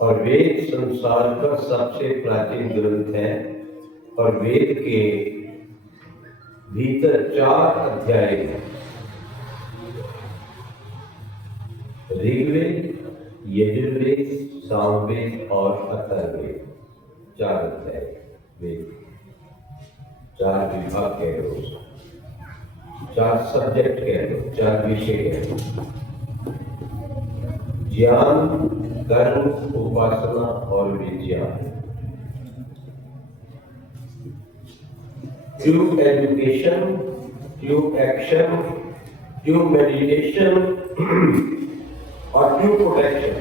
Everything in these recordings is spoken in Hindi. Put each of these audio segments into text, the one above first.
और वेद संसार का सबसे प्राचीन ग्रंथ है और वेद के भीतर 4 अध्याय हैं। ऋग्वेद, यजुर्वेद, सामवेद और अथर्ववेद। 4 अध्याय वेद, 4 विभाग कह लो, 4 सब्जेक्ट कह लो, 4 विषय कह लो। ज्ञान, कर्म, उपासना और विज्ञान। True education, true action, true meditation और ट्रू प्रोटेक्शन।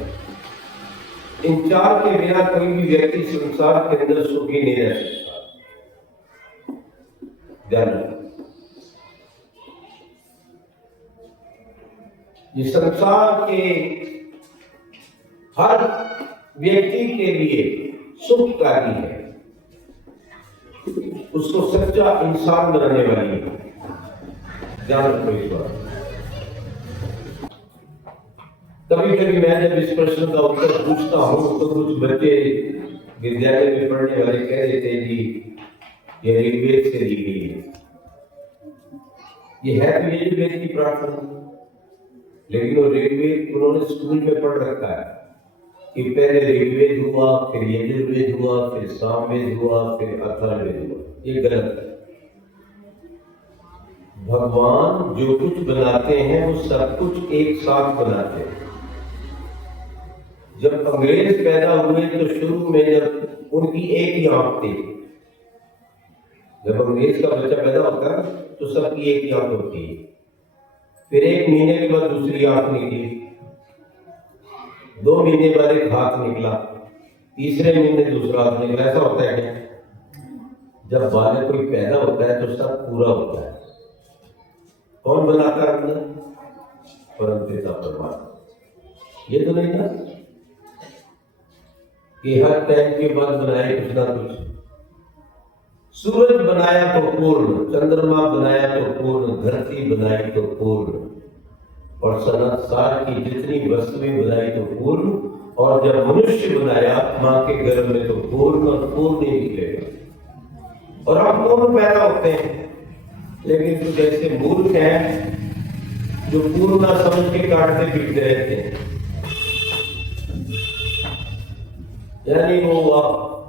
इन 4 के बिना कोई भी व्यक्ति संसार के अंदर सुखी नहीं रह सकता। ध्यान रखना, ये संसार के हर व्यक्ति के लिए सुखकारी है, उसको सच्चा इंसान बनाने वाली है। ध्यान रखो इस बात। कभी कभी मैं जब इस प्रश्न का उत्तर पूछता हूं तो कुछ बच्चे विद्यालय में पढ़ने वाले कह देते हैं जी ये ऋग्वेद से ली गई है। ये है तो यजुर्वेद की प्रार्थना, लेकिन वो ऋग्वेद उन्होंने स्कूल में पढ़ रखा है कि पहले ऋग्वेद हुआ, फिर यजुर्वेद हुआ, फिर सामवेद हुआ, फिर अथर्ववेद हुआ। ये गलत है। भगवान जो कुछ बनाते हैं वो सब कुछ एक साथ बनाते हैं। जब अंग्रेज पैदा हुए तो शुरू में जब उनकी एक ही आंख थी, जब अंग्रेज का बच्चा पैदा होता है तो सबकी एक ही आंख होती है। फिर 1 महीने के बाद दूसरी आंख निकली, 2 महीने बाद एक हाथ निकला, तीसरे महीने दूसरा हाथ निकला। ऐसा होता है क्या? जब बालक कोई पैदा होता है तो सब पूरा होता है। कौन बनाता है अंदर? परमपिता परमात्मा। ये तो नहीं ना कि हर टाइम के बाद बनाए कुछ ना कुछ। सूरज बनाया तो पूर्ण, चंद्रमा बनाया तो पूर्ण, धरती बनाई तो पूर्ण, और संसार की जितनी वस्तुएं बनाई तो पूर्ण, और जब मनुष्य बनाया मां के गर्भ में तो पूर्ण और पूर्ण ही निकलेगा। और हम पूर्ण पैदा होते हैं, लेकिन कुछ ऐसे मूर्ख हैं जो पूर्ण ना समझ के काटते पीटते रहते हैं। यानी वो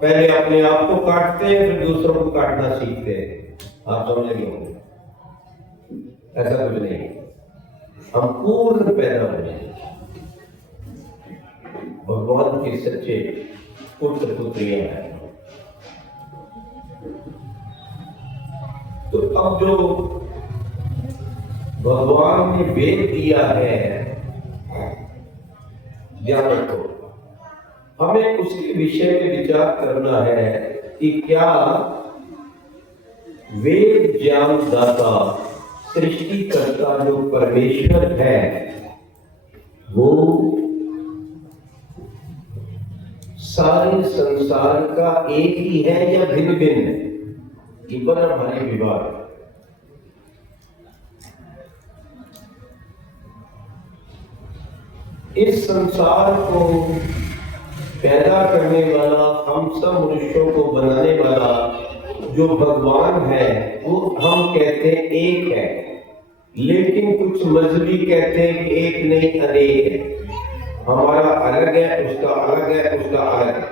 पहले अपने आप को काटते हैं, फिर दूसरों को काटना सीखते हैं। आप समझ गए होंगे, ऐसा कुछ नहीं। हम पूर्ण पैदा हुए भगवान के सच्चे पुत्र पुत्रियां हैं। तो अब जो भगवान ने वेद दिया है, ध्यान रखो, हमें उसके विषय में विचार करना है कि क्या वेद ज्ञानदाता सृष्टिकर्ता जो परमेश्वर है वो सारे संसार का एक ही है या भिन्न भिन्न है? ये पर हमारे विवाद है। इस संसार को पैदा करने वाला, हम सब मनुष्यों को बनाने वाला जो भगवान है वो हम कहते हैं एक है, लेकिन कुछ मजहबी कहते हैं कि एक नहीं अनेक है। हमारा अलग है, उसका अलग है, उसका अलग है।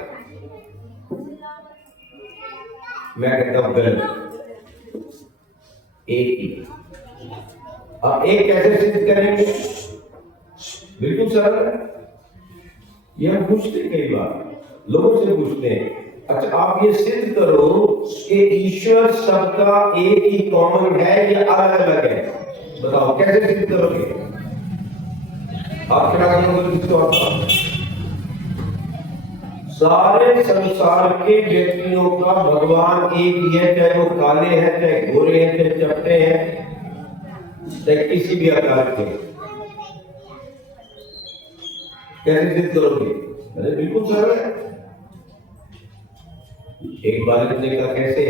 मैं कहता हूं गलत, एक ही। अब एक कैसे सिद्ध करेंगे? बिल्कुल सरल है। ये हम पूछते कई बार, लोगों से पूछते हैं, अच्छा आप ये सिद्ध करो कि ईश्वर सबका एक ही कॉमन है या अलग अलग है? बताओ कैसे सिद्ध करोगे? आप क्या करोगे? सारे संसार के व्यक्तियों का भगवान एक ही है, चाहे वो काले हैं, चाहे गोरे हैं, चाहे चपटे हैं, चाहे किसी भी आकार के। कैसे सिद्ध करोगे? अरे बिल्कुल सरल है। एक बालक ने कहा कैसे?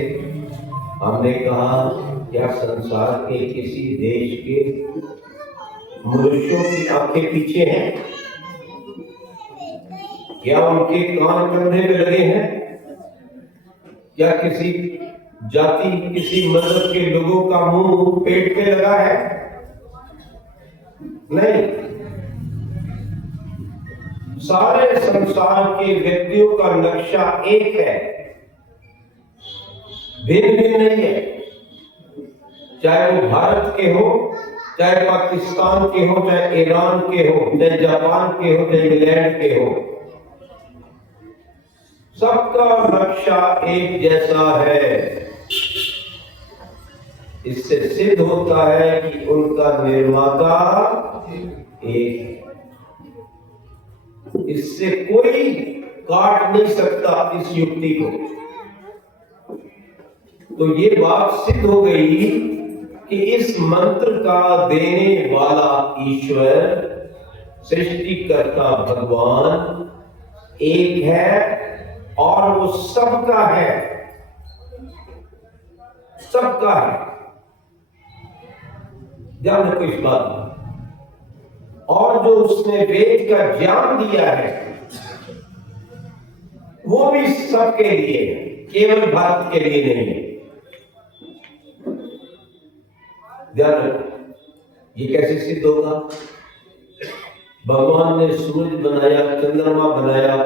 हमने कहा क्या संसार के किसी देश के मनुष्यों की आंखें पीछे हैं? क्या उनके कान कंधे पे लगे हैं? क्या किसी जाति, किसी मजहब के लोगों का मुंह पेट पे लगा है? नहीं। सारे संसार के व्यक्तियों का नक्शा एक है, भिन्न भिन्न नहीं है। चाहे वो भारत के हो, चाहे पाकिस्तान के हो, चाहे ईरान के हो, चाहे जापान के हो, चाहे इंग्लैंड के हो, सबका नक्शा एक जैसा है। इससे सिद्ध होता है कि उनका निर्माता एक है। इससे कोई काट नहीं सकता इस युक्ति को। तो ये बात सिद्ध हो गई कि इस मंत्र का देने वाला ईश्वर, सृष्टिकर्ता भगवान एक है और वो सबका है, सबका है। ध्यान रखो इस बात में। और जो उसने वेद का ज्ञान दिया है वो भी सबके लिए है, केवल भारत के लिए नहीं है। ध्यान रखो, ये कैसे सिद्ध होगा? भगवान ने सूरज बनाया, चंद्रमा बनाया,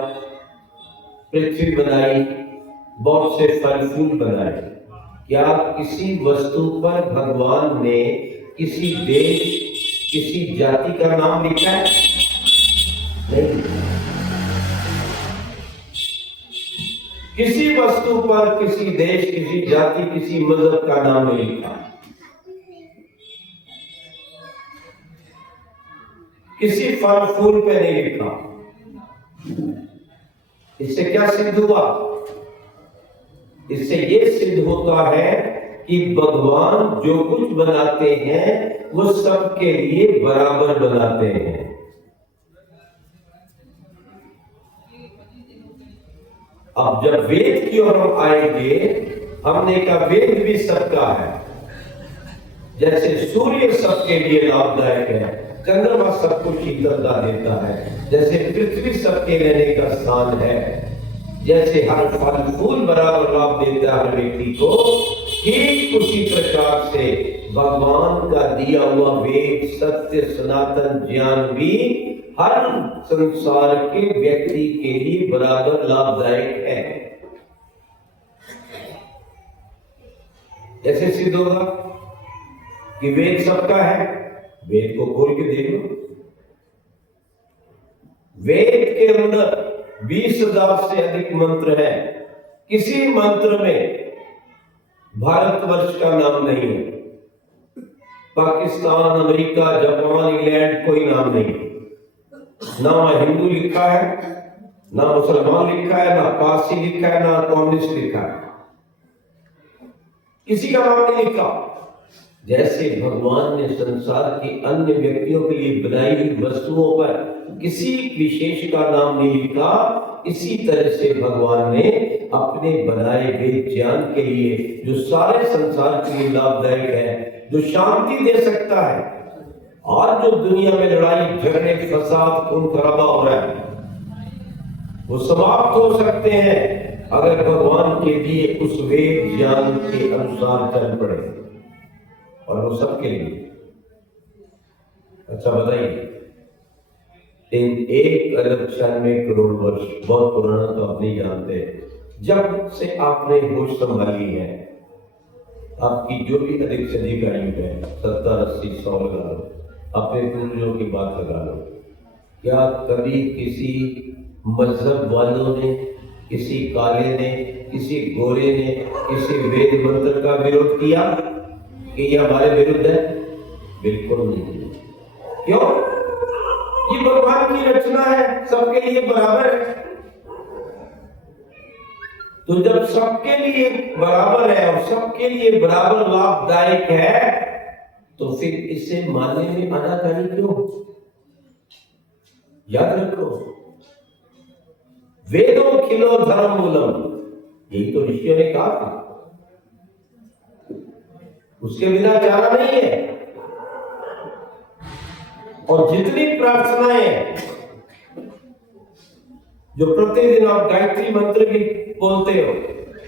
पृथ्वी बनाई, बहुत से फल फूल बनाए। क्या किसी वस्तु पर भगवान ने किसी देश, किसी जाति का नाम लिखा है? नहीं। किसी वस्तु पर किसी देश, किसी जाति, किसी मजहब का नाम नहीं लिखा। किसी फल फूल पे नहीं लिखा। इससे क्या सिद्ध हुआ? इससे ये सिद्ध होता है कि भगवान जो कुछ बनाते हैं वो सबके लिए बराबर बनाते हैं। अब जब वेद की ओर हम आएंगे, हमने कहा वेद भी सबका है। जैसे सूर्य सबके लिए लाभदायक है, चंद्रमा सबको शीतलता देता है, जैसे पृथ्वी सबके रहने का स्थान है, जैसे हर फल फूल बराबर लाभ देता है हर व्यक्ति को, ठीक उसी प्रकार से भगवान का दिया हुआ वेद, सत्य, सनातन ज्ञान भी हर संसार के व्यक्ति के लिए बराबर लाभदायक है। ऐसे सिद्ध होगा कि वेद सबका है। वेद को खोल के देख लो, वेद के अंदर 20,000 से अधिक मंत्र है। किसी मंत्र में भारतवर्ष का नाम नहीं है। पाकिस्तान, अमेरिका, जापान, इंग्लैंड कोई नाम नहीं। ना हिंदू लिखा है, ना मुसलमान लिखा है, ना पारसी लिखा है, ना कम्युनिस्ट लिखा है। किसी का नाम नहीं लिखा। जैसे भगवान ने संसार के अन्य व्यक्तियों के लिए बनाई हुई वस्तुओं पर किसी विशेष का नाम नहीं लिखा, इसी तरह से भगवान ने अपने बनाए गए ज्ञान के लिए, जो सारे संसार के लिए लाभदायक है, जो शांति दे सकता है, और जो दुनिया में लड़ाई झगड़े फसाद खून खराबा हो रहा है, वो समाप्त हो सकते हैं अगर भगवान के दिए उस वेद ज्ञान के अनुसार चल पड़े। और वो सबके लिए। अच्छा बताइए, इन 1,96 करोड़ वर्ष, बहुत पुराना तो आप नहीं जानते, जब से आपने होश संभाली है, आपकी जो भी अधिक से अधिक आयु है, 70, 80, 100 लगा लो, अपने पूर्वजों की बात लगा लो, क्या कभी किसी मजहब वालों ने, किसी काले ने, किसी गोरे ने, किसी वेद मंत्र का विरोध किया कि ये हमारे विरुद्ध है? बिल्कुल नहीं। क्यों? ये भगवान की रचना है, सबके लिए बराबर है। तो जब सबके लिए बराबर है और सबके लिए बराबर लाभदायक है, तो फिर इसे मानने में आनाकानी क्यों? याद रखो, वेदों खिलो धर्म मूलम, यही तो ऋषियों ने कहा था। उसके बिना चारा नहीं है। और जितनी प्रार्थनाएं जो प्रतिदिन आप गायत्री मंत्र भी बोलते हो,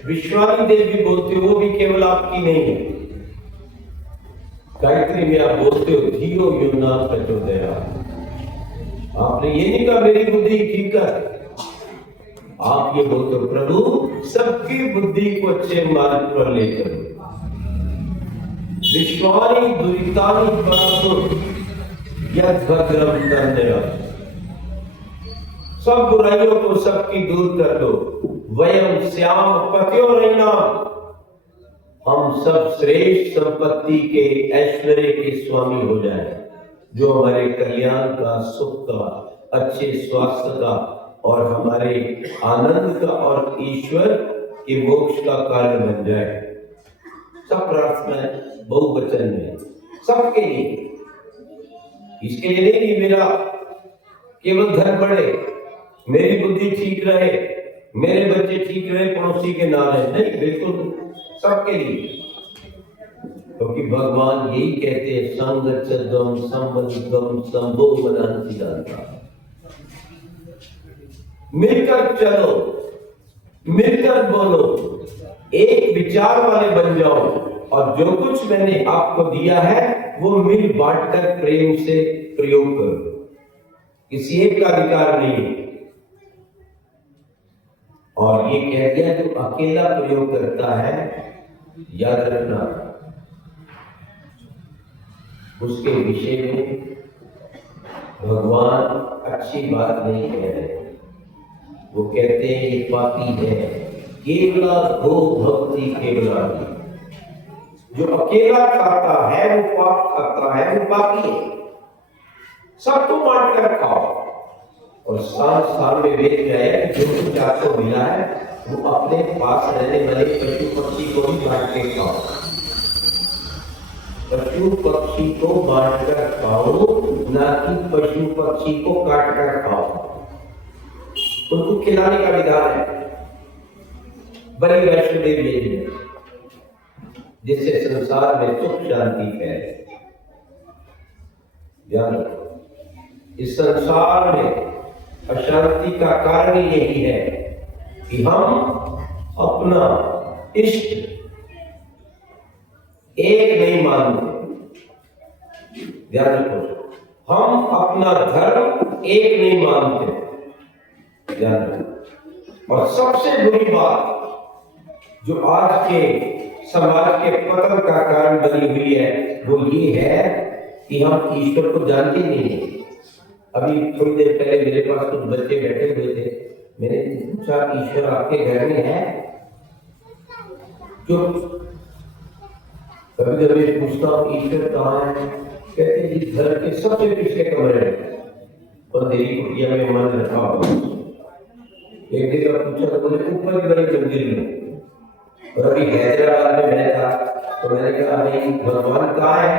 विश्वानी देव भी बोलते हो, वो भी केवल आपकी नहीं है। गायत्री में आप बोलते हो धियो यो न प्रचोदयात्। आपने ये नहीं कहा मेरी बुद्धि ठीक कर, आप ये बोलते हो प्रभु सबकी बुद्धि को अच्छे मार्ग पर ले चलो। विश्वानी दुरितानि परन्तु यद् भद्रं तन्निरस्त। सब बुराइयों को सबकी दूर कर दो। वयम श्याम पत्योरयिणाम। हम सब श्रेष्ठ संपत्ति के ऐश्वर्य के स्वामी हो जाए, जो हमारे कल्याण का, सुख का, अच्छे स्वास्थ्य का और हमारे आनंद का और ईश्वर के मोक्ष का कारण बन जाए। सब प्रार्थना बहुवचन में सबके लिए, इसके लिए नहीं कि मेरा केवल धन बढ़े, मेरी बुद्धि ठीक रहे, मेरे बच्चे ठीक रहे, पड़ोसी के ना रहे, नहीं, बिल्कुल सबके लिए। क्योंकि भगवान यही कहते हैं संगच्छदम संबंधम संभो बनांति दाता। मिलकर चलो, मिलकर बोलो, एक विचार वाले बन जाओ, और जो कुछ मैंने आपको दिया है वो मिल बांटकर प्रेम से प्रयोग करो। किसी एक का अधिकार नहीं है। और ये कह दिया जो अकेला प्रयोग करता है, याद रखना उसके विषय में भगवान अच्छी बात नहीं कह रहे। वो कहते हैं ये पापी है, केवला गो भक्ति केवला। जो अकेला खाता है वो पाप खाता है, वो पापी है। सबको बांट कर खाओ। और साल में वेद में आया कि जो कुछ आपको मिला है वो अपने पास रहने वाले पशु पक्षी को भी बांट के खाओ। पशु पक्षी को बांट कर खाओ, ना कि पशु पक्षी को काट कर खाओ। उनको खिलाने का विधान है बड़ी वैष्णोदेवी वेद में, जिससे संसार में सुख शांति है। ध्यान रखो, इस संसार में अशांति का कारण यही है कि हम अपना इष्ट एक नहीं मानते। ध्यान रखो, हम अपना धर्म एक नहीं मानते। ध्यान रखो। और सबसे बुरी बात जो आज के समाज के पतन का कारण बनी हुई है वो ये है कि हम ईश्वर को जानते नहीं हैं। अभी थोड़ी देर पहले मेरे पास कुछ बच्चे बैठे हुए थे, मैंने पूछा ईश्वर आपके घर में है? क्यों? कभी कभी पूछता हूँ ईश्वर कहाँ है? कहते जी घर के सबसे पिछले कमरे में और देरी कुटिया में मन रखा हुआ। एक दिन का पूछा तो बोले ऊपर की बड़ी मंदिर में। और अभी हैदराबाद में मैं था तो मैंने कहा भाई भगवान कहाँ है?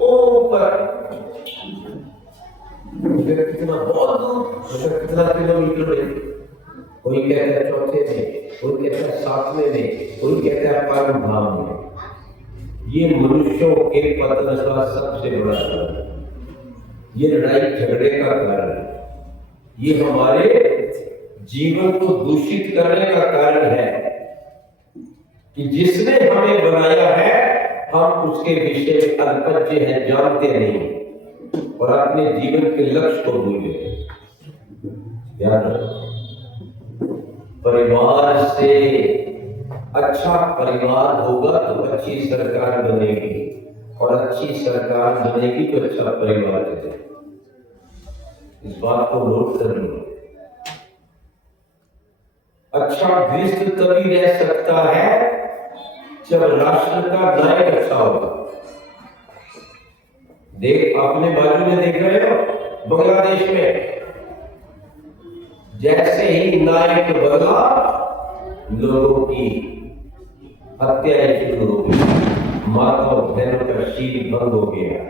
ओ ऊपर। कितना बहुत दूर, कितना किलोमीटर है। कोई कहता है चौथे में, कोई कहता है सातवें में, कोई कहता है परम धाम में। ये मनुष्यों के पतन का सबसे बड़ा कारण, ये लड़ाई झगड़े का कारण है, ये हमारे जीवन को दूषित करने का कारण है कि जिसने हमें बनाया है हम उसके विषय में अल्पज्ञ है, जानते नहीं और अपने जीवन के लक्ष्य को भूल गए। ध्यान रखो, परिवार से अच्छा परिवार होगा तो अच्छी सरकार बनेगी, और अच्छी सरकार बनेगी तो अच्छा परिवार बनेगा। इस बात को नोट कर लो। अच्छा गृहस्थ तभी रह सकता है जब राष्ट्र का नायक अच्छा होगा। देख अपने बाजू में देख रहे हो बांग्लादेश में, जैसे ही नायक बदला लोगों की हत्याएं शुरू हो गई, माता और बहनों का शील भंग हो गया,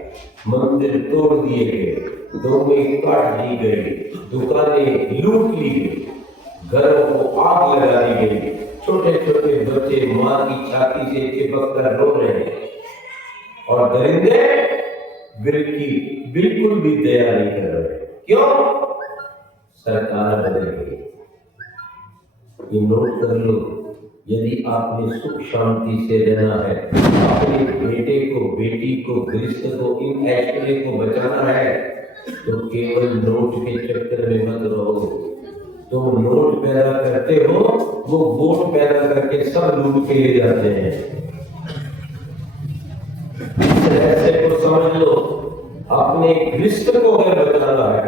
मंदिर तोड़ दिए गए, दोवें काट दी गई, दुकानें लूट ली गई, घरों को आग लगा दी गई, छोटे छोटे बच्चे मां की छाती से चिपक कर रो रहे हैं और दरिंदे बिल्कुल भी दया नहीं कर रहे। क्यों? सरकार बदल गई। ये नोट कर लो, यदि आपने सुख शांति से रहना है, अपने बेटे को, बेटी को, गृहस्थ को, इन ऐश्वर्य को बचाना है, तो केवल नोट के चक्कर में मत रहो। तुम नोट पैदा करते हो, वो वोट पैदा करके सब लूट के ले जाते हैं। इस रहस्य को समझ लो। अपने गृहस्थ को अगर बचाना है,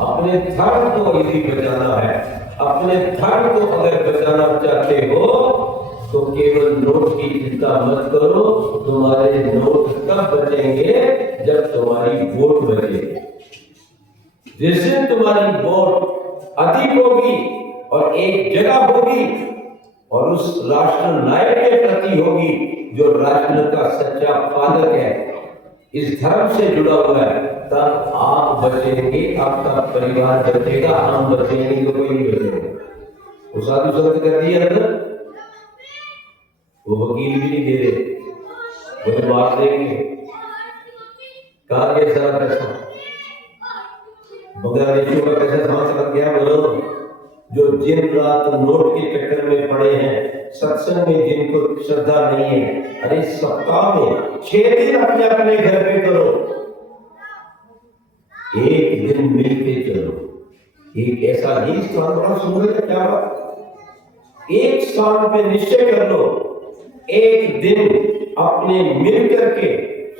अपने धर्म को यदि बचाना है, अपने धर्म को अगर बचाना चाहते हो, तो केवल नोट की चिंता मत करो। तुम्हारे नोट तब बचेंगे जब तुम्हारी वोट बचेगी। जिस दिन तुम्हारी वोट अधिक होगी और एक जगह होगी और उस राष्ट्र नायक के प्रति होगी जो राष्ट्र का सच्चा पालक है, इस धर्म से जुड़ा हुआ है, तब आप बचेंगे, आपका परिवार बचेगा, हम बचेंगे तो कोई नहीं बचेगा। वो साधु संत कर दिया अंदर, वो वकील भी नहीं दे रहे, वो तो बात देंगे। कहा गया सारा पैसा, बांग्लादेशियों का पैसा कहां से लग गया? बोलो, जो दिन रात नोट के चक्कर में पड़े हैं, सत्संग में जिनको श्रद्धा नहीं है, अरे सप्ताह में 6 दिन अपने अपने घर पे करो, एक दिन मिलके चलो। एक ऐसा ही स्थान बड़ा सुंदर है, क्या बात। एक स्थान पे निश्चय कर लो, एक दिन अपने मिलकर के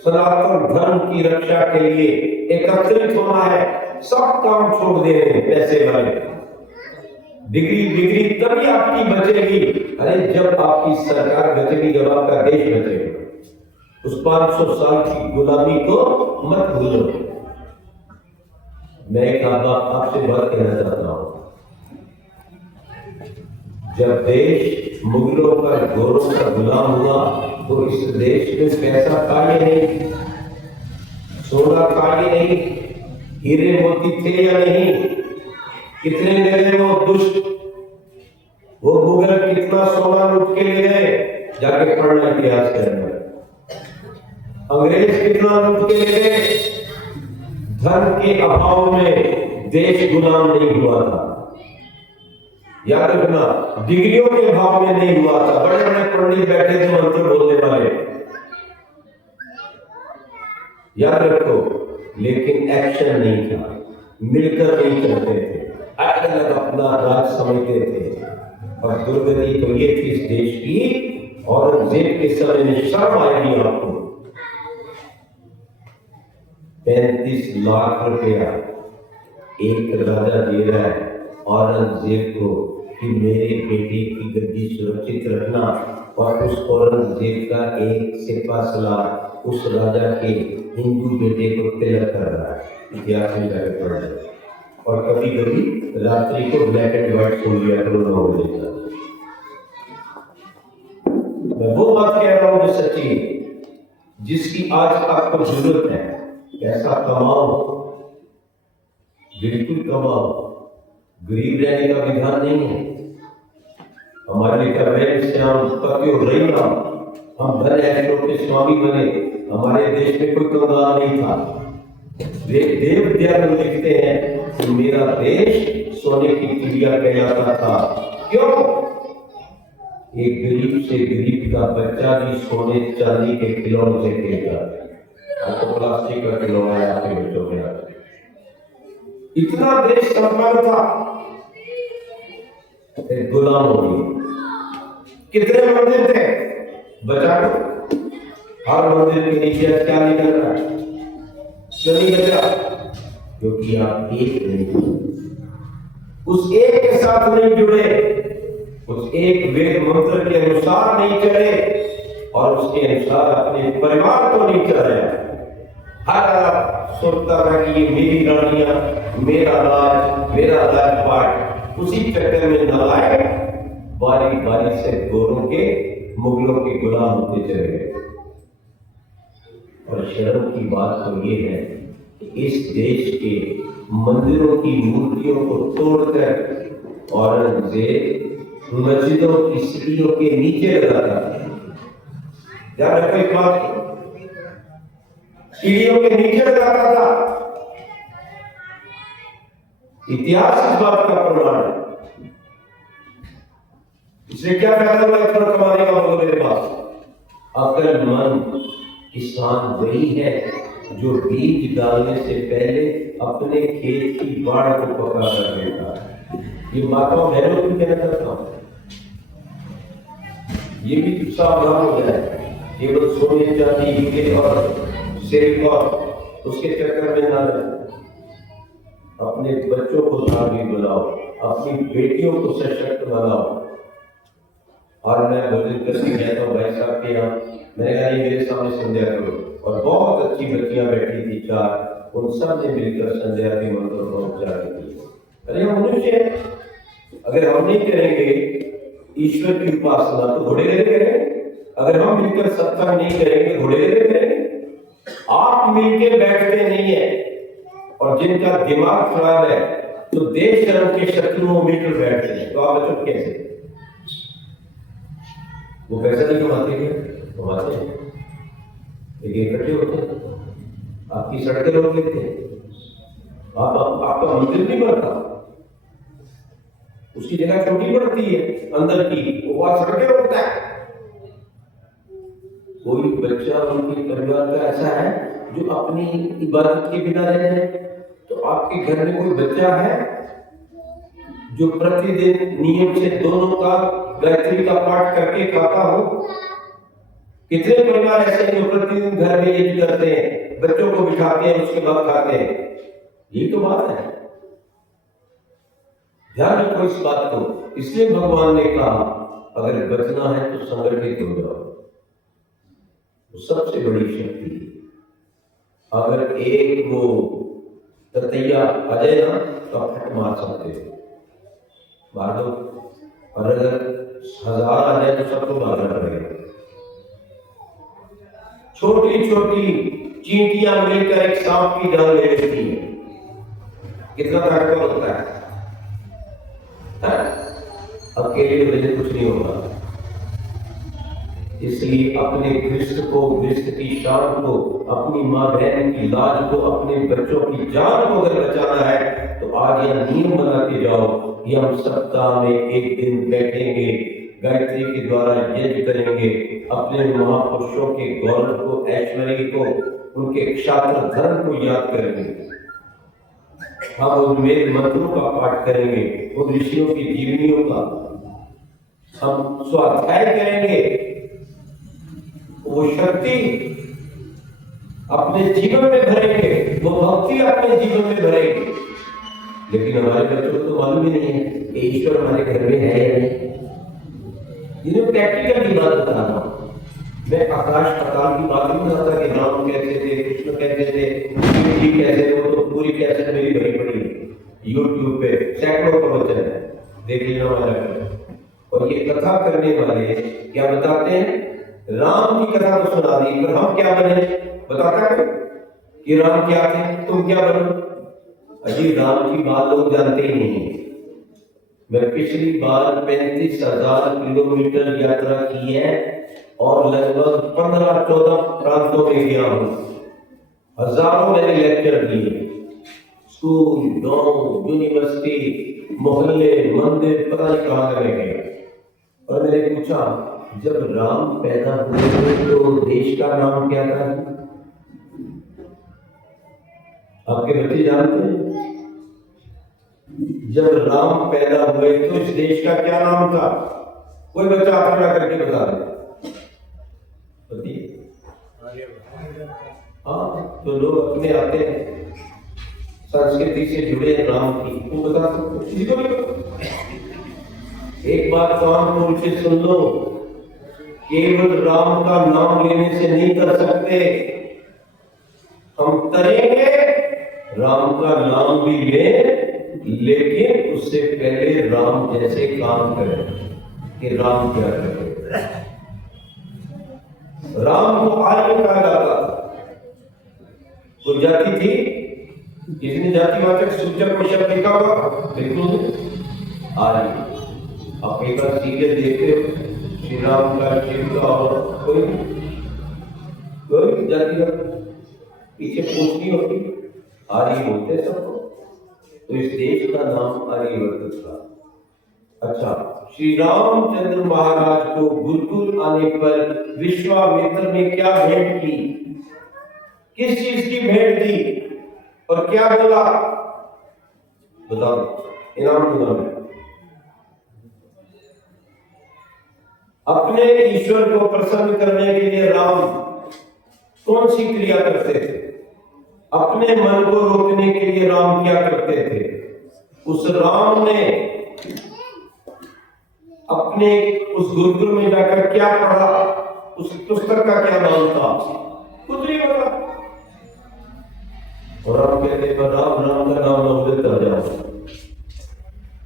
सनातन धर्म की रक्षा के लिए एकत्रित होना है। सब काम छोड़ दे रहे हैं पैसे वाले, डिग्री तभी आपकी बचेगी। अरे जब आपकी सरकार बचेगी, जब आपका देश बचेगा। उस 500 साल की गुलामी को मत भूलो। मैं एक आपसे बात कहना चाहता हूं। जब देश मुगलों का, गोरों का गुलाम हुआ, तो इस देश में पैसा काहे नहीं, सोना काहे नहीं, हीरे मोती थे या नहीं? कितने ले गए वो दुष्ट, वो मुगल कितना सोना लूट के ले गए? जाके पढ़ना इतिहास के अंदर। अंग्रेज कितना लूट के ले गए? धर्म के अभाव में देश गुलाम नहीं हुआ था। याद रखना, डिग्रियों के अभाव में नहीं हुआ था। बड़े बड़े पंडित बैठे थे मंत्र बोलने वाले, याद रखो, लेकिन एक्शन नहीं था, मिलकर नहीं चलते थे, अलग अलग अपना राज समझते थे। और दुर्गति तो ये थी इस देश की, औरंगजेब के समय में शर्म आएगी आपको। 35 लाख रुपया एक राजा दे रहा है औरंगजेब को कि मेरे बेटे की गद्दी सुरक्षित रखना, और उस औरंगजेब का एक सिपा सलार उस राजा के हिंदू बेटे को तिलक कर रहा है। इतिहास में जाकर पढ़ रहे। और कभी कभी रात्रि को ब्लैक एंड व्हाइट सुन लिया करो 9 बजे तक। मैं वो बात कह रहा हूं जो सच्ची है, जिसकी आज आपको जरूरत है। पैसा कमाओ, बिल्कुल कमाओ, गरीब रहने का विधान नहीं है। हमारे क्या वैन श्याम पतियो रही ना, हम धन ऐशों के स्वामी बने। हमारे देश में कोई कंगाल नहीं था। देव दयाल लिखते हैं कि मेरा देश सोने की चिड़िया कहलाता था। क्यों? एक गरीब से गरीब का बच्चा भी सोने चांदी के खिलौने से खेलता है, तो प्लास्टिक का खिलौना आपके बच्चों में आता। इतना देश संपन्न था, गुलाम हो गए। कितने मंदिर थे? बचा लो। हर मंदिर के नीचे क्या निकल रहा है? क्यों नहीं बचा? क्योंकि आप एक नहीं, उस एक के साथ नहीं जुड़े, उस एक वेद मंत्र के अनुसार नहीं चले, और उसके अनुसार अपने परिवार को नहीं चलाया। हर सोचता था कि ये मेरी रानियां, मेरा राज, मेरा राजपाट, उसी चक्कर में न आए, बारी बारी से गोरों के, मुगलों के गुलाम होते चले गए। और शर्म की बात तो ये है कि इस देश के मंदिरों की मूर्तियों को तोड़कर औरंगजेब मस्जिदों की सीढ़ियों के नीचे लगाता था। याद रखो एक बात, सीढ़ियों के नीचे लगाता था। इतिहास इस बात का प्रमाण है। इसलिए क्या फायदा हुआ इतना कमाने का, बोलो मेरे पास। अक्लमंद किसान वही है जो बीज डालने से पहले अपने खेत की बाढ़ को पका कर देता है। ये माताओं बहनों को कहना चाहता हूं, ये भी सावधान हो जाए। केवल सोने चांदी हीरे और सिल्वर उसके चक्कर में ना रहे। अपने बच्चों को धार्मिक बनाओ, अपनी बेटियों को सशक्त बनाओ। और मैं भोजन करके गया था भाई साहब के यहाँ, मैंने कहा मेरे सामने संध्या करो, और बहुत अच्छी बच्चियां बैठी थी 4, उन सब ने मिलकर संध्या के मंत्र को उच्चारण किया। अरे हम मनुष्य हैं, अगर हम नहीं करेंगे ईश्वर की उपासना तो घोड़े गधे करेंगे। अगर हम मिलकर सत्संग नहीं करेंगे घोड़े गधे करेंगे। आप मिलके बैठते नहीं है, और जिनका दिमाग खराब है तो देश धर्म के शत्रुओं मिलकर बैठते हैं, तो आप बचो कैसे? वो पैसा नहीं कमाते क्या? कमाते हैं, लेकिन इकट्ठे होते हैं, आपकी सड़कें रोक लेते हैं, आपका मंदिर नहीं बनता, उसकी जगह छोटी पड़ती है अंदर की, वो बात सड़कें रोकता है। कोई बच्चा उनके परिवार का ऐसा है जो अपनी इबादत के बिना रह जाए, तो आपके घर में कोई बच्चा है जो प्रतिदिन नियम से दोनों का गायत्री का पाठ करके खाता हो? कितने परिवार ऐसे हैं जो प्रतिदिन घर में ये करते हैं, बच्चों को बिठाते हैं, उसके बाद खाते हैं? ये तो बात है, ध्यान रखो इस बात को। इसलिए भगवान ने कहा अगर बचना है तो संगठित हो जाओ, तो सबसे बड़ी शक्ति। अगर एक वो ततैया आ जाए ना तो आप फट मार सकते हो, मार दो, और अगर 1000 आ जाए तो सबको मारना पड़ेगा। छोटी छोटी चींटियां मिलकर एक सांप की जान ले लेती है, कितना ताकतवर होता है? अकेले वजह कुछ नहीं होगा। इसलिए अपने गृहस्थ को, गृहस्थ की शान को, अपनी माँ बहन की लाज को, अपने बच्चों की जान को अगर बचाना है तो आज यह नियम बना के जाओ कि हम सप्ताह में एक दिन बैठेंगे, गायत्री के द्वारा यज्ञ करेंगे, अपने महापुरुषों के गौरव को, ऐश्वर्य को, उनके क्षात्र धर्म को याद करेंगे। हम उन वेद मंत्रों का पाठ करेंगे, उन ऋषियों की जीवनियों का हम स्वाध्याय करेंगे। वो शक्ति अपने जीवन में भरेंगे, वो भक्ति अपने जीवन में भरेंगे। लेकिन हमारे बच्चों को तो मालूम ही नहीं है कि ईश्वर हमारे घर में है या नहीं। जिन्हें प्रैक्टिकल की बात बता रहा हूं मैं, आकाश पाताल की बात नहीं बताता कि राम कहते थे, कृष्ण कहते थे, जी कहते थे। वो तो पूरी कैसेट मेरी भरी पड़ी है यूट्यूब पे, सैकड़ों प्रवचन है, देख लेना हमारा। और ये कथा करने वाले क्या बताते हैं? राम की कथा तो सुना दी, पर हम क्या बने बताता है कि राम क्या थे, तुम क्या बनो? अजी राम की बात लोग जानते ही नहीं। मैं पिछली बार 35,000 किलोमीटर यात्रा की है और लगभग 15-14 प्रांतों में गया हूं। हजारों मैंने लेक्चर दिए, स्कूल, गांव, यूनिवर्सिटी, मोहल्ले, मंदिर, पता नहीं कहां गए। और मैंने पूछा जब राम पैदा हुए तो देश का नाम क्या था? आपके बच्चे जानते हैं? जब राम पैदा हुए तो इस देश का क्या नाम था? कोई बच्चा हाथ खड़ा करके बता दे। हाँ, तो लोग अपने आते हैं संस्कृति से जुड़े राम की, तुम बता सकते? किसी को नहीं। एक बात कान खोल के सुन लो, केवल राम का नाम लेने से नहीं कर सकते, हम तरेंगे, राम का नाम भी लें, लेकिन उससे पहले राम जैसे काम करें कि राम क्या करे। राम को आर्य कहा जाता था। कोई जाति थी, किसी जातिवाचक सूचक को शब्द लिखा हुआ? बिल्कुल आर्य। आप एक बार सीरियल देखते हो, श्री राम का, शिव का, और कोई जाति का पीछे पूछ नहीं होती, आर्य बोलते सबको। तो इस देश का नाम आर्यवर्त था। अच्छा, श्री रामचंद्र महाराज को गुरुकुल आने पर विश्वामित्र ने क्या भेंट की, किस चीज की भेंट दी और क्या बोला, बताओ, इनाम दूंगा मैं। अपने ईश्वर को प्रसन्न करने के लिए राम कौन सी क्रिया करते थे, अपने मन को रोकने के लिए राम क्या करते थे। उस राम ने अपने उस गुरुकुल में जाकर क्या पढ़ा, उस पुस्तक का क्या नाम था, कुछ नहीं पता। और आप कहते हैं राम राम का नाम न कर जाओ।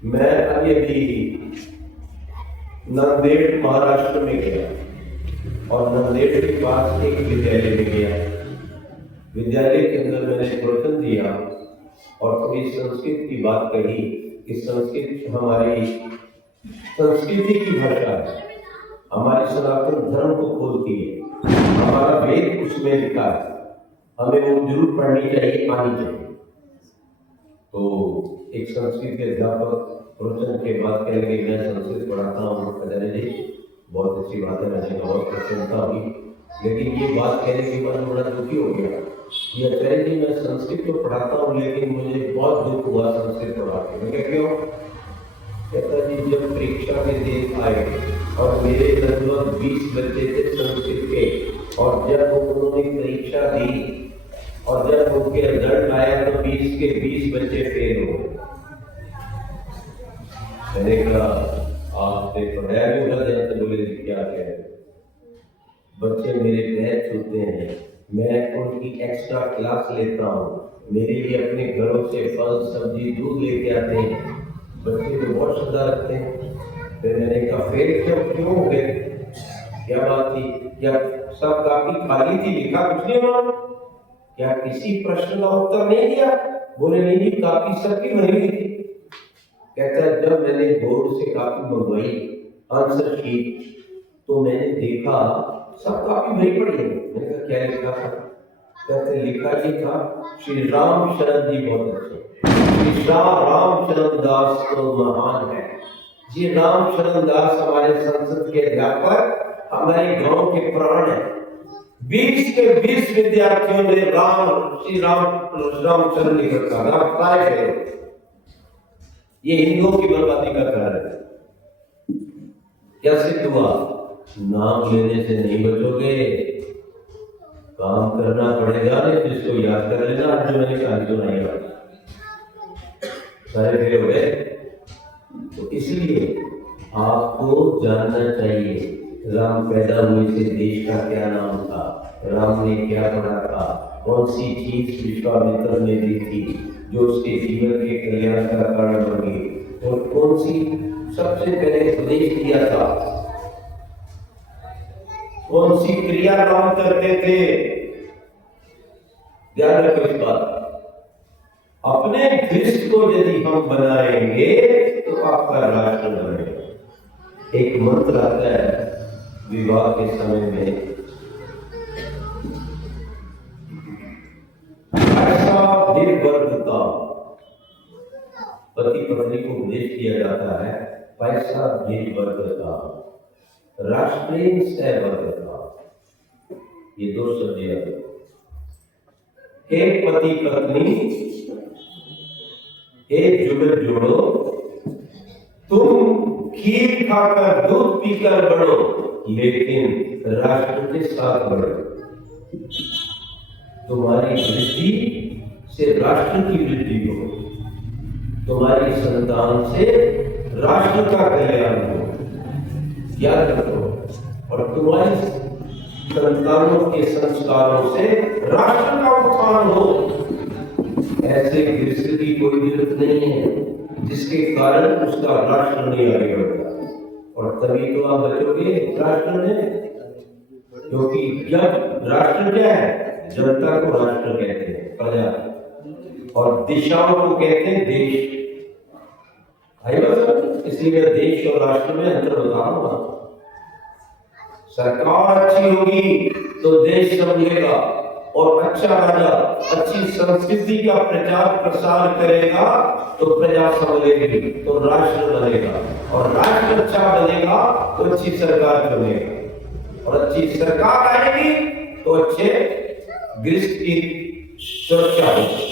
मैं अभी अभी नांदेड़ महाराष्ट्र में गया और नांदेड़ के पास एक विद्यालय में गया। विद्यालय के अंदर मैंने प्रवचन दिया और थोड़ी संस्कृत की बात कही कि संस्कृत हमारी संस्कृति की भाषा है, हमारी सनातन धर्म को खोलती है, हमारा वेद उसमें लिखा है, हमें वो जरूर पढ़नी चाहिए, आनी चाहिए। तो एक संस्कृत के अध्यापक प्रवचन के बाद कह लगे मैं संस्कृत पढ़ाता हूँ, अजय जी बहुत अच्छी बात है, मैंने बहुत प्रसन्नता हुई, लेकिन ये बात कहने के बाद बड़ा दुखी हो गया कि आचार्य जी मैं संस्कृत तो पढ़ाता हूँ लेकिन मुझे बहुत दुख हुआ संस्कृत पढ़ा के। मैं क्या क्यों? कहता जी जब परीक्षा के दिन आए और मेरे लगभग 20 बच्चे थे संस्कृत के, और जब उन्होंने परीक्षा दी और जब उनके रिजल्ट आया तो 20 के 20 बच्चे फेल हो गए। मैंने कहा आपसे पढ़ाया भी होगा, जैसे बोले क्या कह रहे, बच्चे मेरे पैर छूते हैं, मैं उनकी एक्स्ट्रा क्लास लेता हूँ, मेरे लिए अपने घरों से फल सब्जी दूध लेके आते हैं, बच्चे तो बहुत श्रद्धा रखते हैं। फिर मैंने कहा फेल क्यों हो गए, क्या बात थी, क्या सब काफी खाली थी, लिखा कुछ नहीं उन्होंने, क्या किसी प्रश्न का उत्तर नहीं दिया? बोले नहीं काफी सबकी भरी हुई थी। कहता है जब मैंने बोर्ड से काफी मंगवाई आंसर शीट तो मैंने देखा सब काफी भरी पड़ी है। मैंने कहा क्या लिखा था? कहते लिखा ये था श्री राम शरण जी बहुत अच्छे, श्री राम शरण दास तो महान है। जी राम शरण दास हमारे संसद के अध्यापक, हमारे गांव के प्राण है। 20 के 20 विद्यार्थियों ने श्री रामचंद्र लिख रखा था। ये हिंदुओं की बर्बादी का कारण है। क्या सिद्ध हुआ? नाम लेने से नहीं बचोगे, काम करना पड़ेगा, नहीं जिसको याद कर लेना। आज जो मैंने कहा जो नहीं याद सारे फेल हो गए। तो इसलिए आपको जानना चाहिए राम पैदा हुए से देश का क्या नाम था, राम ने क्या पढ़ा था, कौन सी चीज विश्वामित्र ने दी थी जो उसके जीवन के कल्याण का कारण बनी, और कौन सी सबसे पहले उपदेश दिया था, कौन सी क्रिया राम करते थे। ध्यान रखो इस बात। अपने दृष्टि को यदि हम बनाएंगे तो आपका राष्ट्र बनेगा। एक मंत्र आता है विवाह के समय में, ऐसा निर्वर्धता, पति पत्नी को उपदेश किया जाता है, पैसा निर्वर्धता, राष्ट्रीय सहवर्धता, ये दो शब्द याद। एक पति पत्नी एक जुगत जोड़ो, तुम खीर खाकर दूध पीकर बढ़ो, लेकिन राष्ट्र के साथ बढ़ो। तुम्हारी वृद्धि से राष्ट्र की वृद्धि हो, तुम्हारी संतान से राष्ट्र का कल्याण हो, याद रखो। और तुम्हारी संतानों के संस्कारों से राष्ट्र का उत्थान हो। ऐसे गृहस्थ की कोई जरूरत नहीं है जिसके कारण उसका राष्ट्र नहीं आगे बढ़ता, और तभी तो आप बचोगे राष्ट्र में। क्योंकि जब राष्ट्र क्या है, जनता को राष्ट्र कहते हैं, प्रजा, और दिशाओं को कहते हैं देश। आई बात? इसलिए देश और राष्ट्र में अंतर बताऊंगा। सरकार अच्छी होगी तो देश संभलेगा, और अच्छा राजा अच्छी संस्कृति का प्रचार प्रसार करेगा तो प्रजा संभलेगी, तो राष्ट्र बनेगा, और राष्ट्र अच्छा बनेगा तो अच्छी सरकार बनेगा, और अच्छी सरकार आएगी तो अच्छे गृहस्थ की सुरक्षा होगी।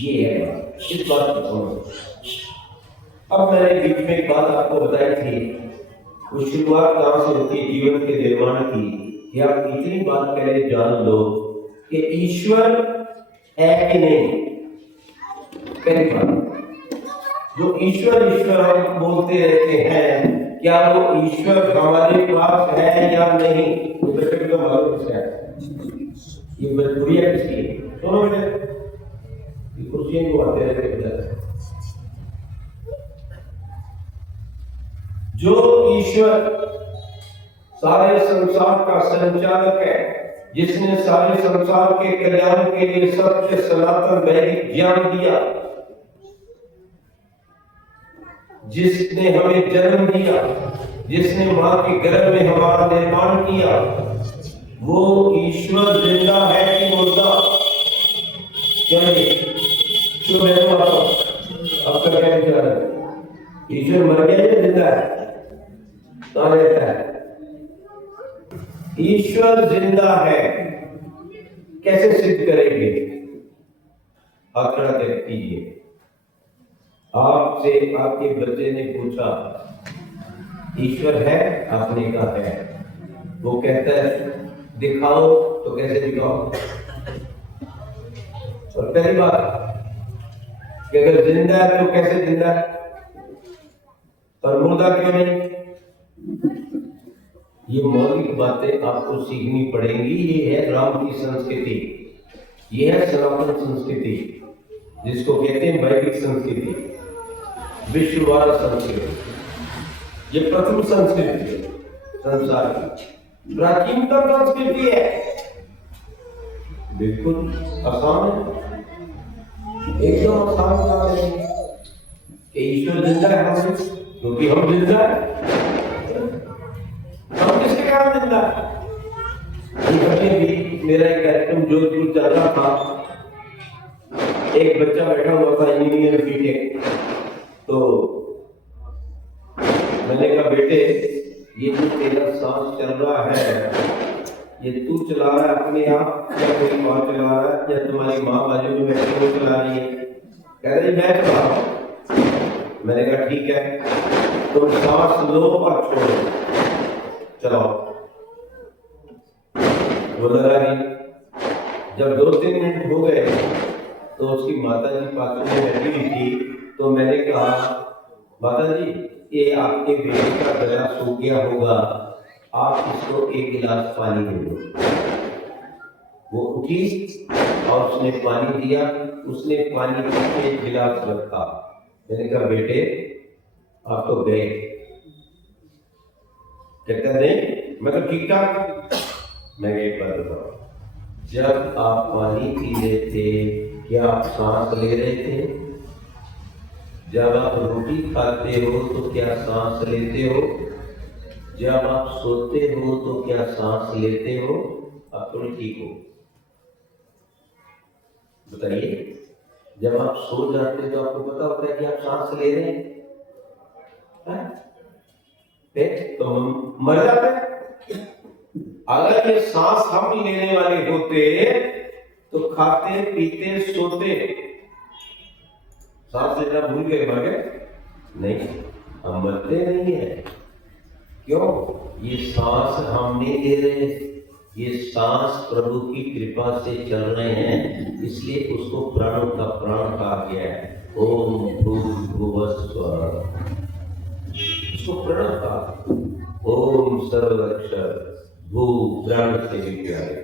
ये है बात, इस बात की समझ। अब मैंने बीच में एक बात आपको बताई थी, वो शुरुआत कहां से होती है जीवन के निर्माण की, कि आप इतनी बात पहले जान लो कि ईश्वर है कि नहीं। पहली बात, जो ईश्वर ईश्वर हम बोलते रहते हैं, क्या वो ईश्वर हमारे पास है या नहीं? तो बच्चे को मालूम है ये बढ़िया किसकी है? सुनो बेटे, कुर्सियां को आते रहते, जो ईश्वर सारे संसार का संचालक है, जिसने सारे संसार के कल्याण के लिए सत्य सनातन वैदिक ज्ञान दिया, जिसने हमें जन्म दिया, जिसने मां के गर्भ में हमारा निर्माण किया, वो ईश्वर जिंदा है कि मुर्दा? क्या आपका क्या विचार है? ईश्वर मर गया या जिंदा है? कहां रहता है? ईश्वर जिंदा है, कैसे सिद्ध करेंगे? आंकड़ा तय कीजिए। आपसे आपके बच्चे ने पूछा ईश्वर है, आपने कहा है, वो कहता है दिखाओ, तो कैसे दिखाओ? और पहली बात कि अगर जिंदा है तो कैसे जिंदा है, और मुर्दा क्यों नहीं? ये मौलिक बातें आपको सीखनी पड़ेंगी। ये है राम की संस्कृति, ये है सनातन संस्कृति, जिसको कहते हैं वैदिक संस्कृति, विश्ववाद संस्कृति। ये प्रथम संस्कृति है संसार की, प्राचीनतम संस्कृति है, बिल्कुल आसान है, एकदम आसान बात है कि ईश्वर जिंदा है हमें, क्योंकि हम जिंदा है। हम किसके कारण जिंदा है? भी मेरा एक कार्यक्रम जोधपुर चल रहा था, एक बच्चा बैठा हुआ था इंजीनियर बीटेक, तो मैंने कहा बेटे ये जो तेरा सांस चल रहा है, ये तू चला रहा है अपने आप या कोई और चला रहा है, या तुम्हारी माँ बाजू में बैठी वो चला रही है? कह रही मैं चला रहा हूं। मैंने कहा ठीक है, तुम सांस लो और छोड़ो, चलाओ। वो लगा नहीं। जब 2-3 मिनट हो गए तो उसकी माता जी पास में बैठी हुई थी, तो मैंने कहा माता जी ये आपके बेटे का गला सूख गया होगा, आप इसको एक गिलास पानी दे दो। वो उठी और उसने पानी दिया, उसने पानी के गिलास रखा। मैंने कहा बेटे आप तो गए। कहता नहीं मतलब ठीक ठाक। मैं एक बात बताऊं, जब आप पानी पी रहे थे क्या आप सांस ले रहे थे? जब आप रोटी खाते हो तो क्या सांस लेते हो? जब आप सोते हो तो क्या सांस लेते हो? आप थोड़ी ठीक हो, बताइए। जब आप सो जाते तो आपको पता होता है कि आप सांस ले रहे हैं, तो हम मर जाते। अगर ये सांस हम लेने वाले होते तो खाते पीते सोते, सांस लेना भूल गए, मर गए? नहीं, हम मरते नहीं है। क्यों? ये सांस हम नहीं ले रहे, ये सांस प्रभु की कृपा से चल रहे हैं, इसलिए उसको प्राणों का प्राण कहा गया है। ओम भूर्भुवः स्वः, इसको प्रणव कहा। ओम सर्वरक्षक, भू प्राण से भी प्यारे,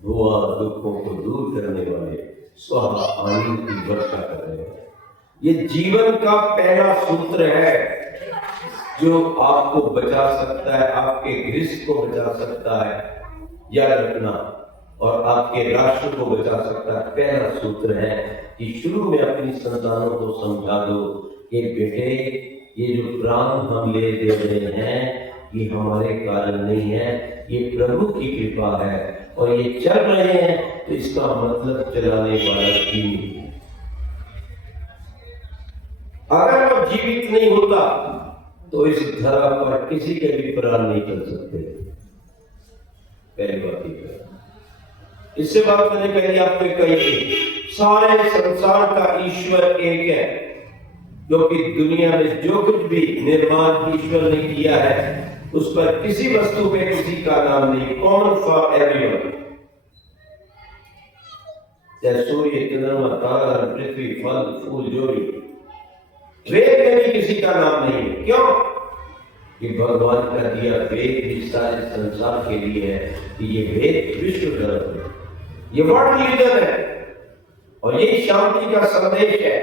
भुआ दुखों को दूर करने वाले, स्वाहा आनंद की वर्षा करने वाले। ये जीवन का पहला सूत्र है जो आपको बचा सकता है, आपके गृहस्थ को बचा सकता है, याद रखना, और आपके राष्ट्र को बचा सकता है। पहला सूत्र है कि शुरू में अपनी संतानों को समझा दो कि बेटे ये जो प्राण हम ले दे रहे हैं ये हमारे कारण नहीं है, ये प्रभु की कृपा है। और ये चल रहे हैं तो इसका मतलब चलाने वाला भी नहीं है। अगर वो जीवित नहीं होता तो इस धरा पर किसी के भी प्राण नहीं चल सकते। पहली बात ये, इससे बात मैंने पहले आपको कही थी, सारे संसार का ईश्वर एक है, क्योंकि दुनिया में जो कुछ भी निर्माण ईश्वर ने किया है उस पर किसी वस्तु पे किसी का नाम नहीं, कॉमन फॉर एवरीवन। चाहे सूर्य, चंद्रमा, तारा, पृथ्वी, फल फूल, जो भी, वेद में भी किसी का नाम नहीं है। क्यों? कि भगवान का दिया वेद भी सारे संसार के लिए है, कि ये वेद विश्व धर्म है, ये वर्ल्ड रिलीजन है और ये शांति का संदेश है।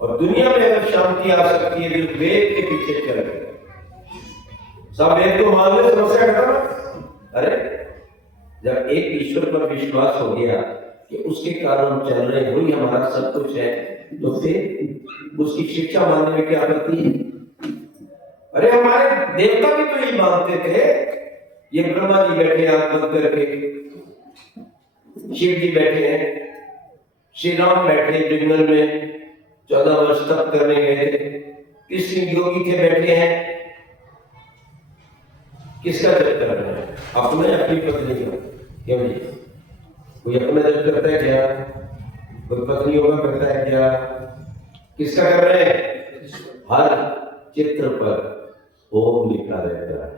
और दुनिया में अगर शांति आ सकती है तो वेद के पीछे चल रहे, सब वेद को मान ले, समस्या खत्म। अरे जब एक ईश्वर पर विश्वास हो गया कि उसके कारण हम चल रहे हैं, वही हमारा सब कुछ है, तो फिर उसकी शिक्षा मानने में क्या करती है? अरे हमारे देवता भी तो यही मानते थे। ये ब्रह्मा जी बैठे आंख बंद करके, शिव जी बैठे हैं, श्री राम बैठे जंगल में 14 वर्ष तप करने गए थे, कृष्ण योगी थे बैठे हैं, किसका जप कर रहे हैं? अपने, अपनी पत्नी का। क्यों जी? कोई अपना जप करता है क्या? कोई पत्नियों का करता है क्या? किसका कर रहे हैं? हर चित्र पर ओम लिखा रहता है,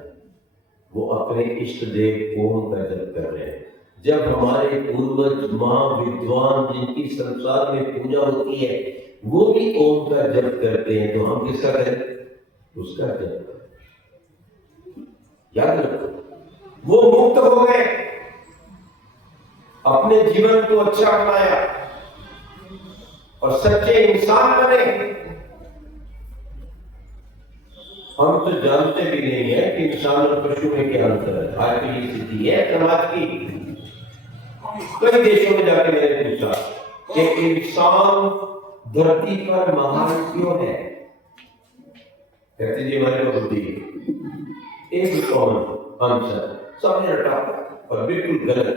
वो अपने इष्ट देव ओम का जप कर रहे हैं। जब हमारे पूर्वज मां विद्वान जिनकी संसार में पूजा होती है वो भी ओम का जप करते हैं, तो हम किसका करें? उसका जप। याद रखो, वो मुक्त हो गए, अपने जीवन को अच्छा बनाया और सच्चे इंसान बने। हम तो जानते भी नहीं है कि इंसान और पशु में क्या अंतर है। आज की स्थिति है समाज की। कई देशों में जाके मैंने पूछा कि इंसान धरती पर महान क्यों है? कहते जी हमारे को बुद्धि है। एक कॉमन आंसर सबने रटा और बिल्कुल गलत।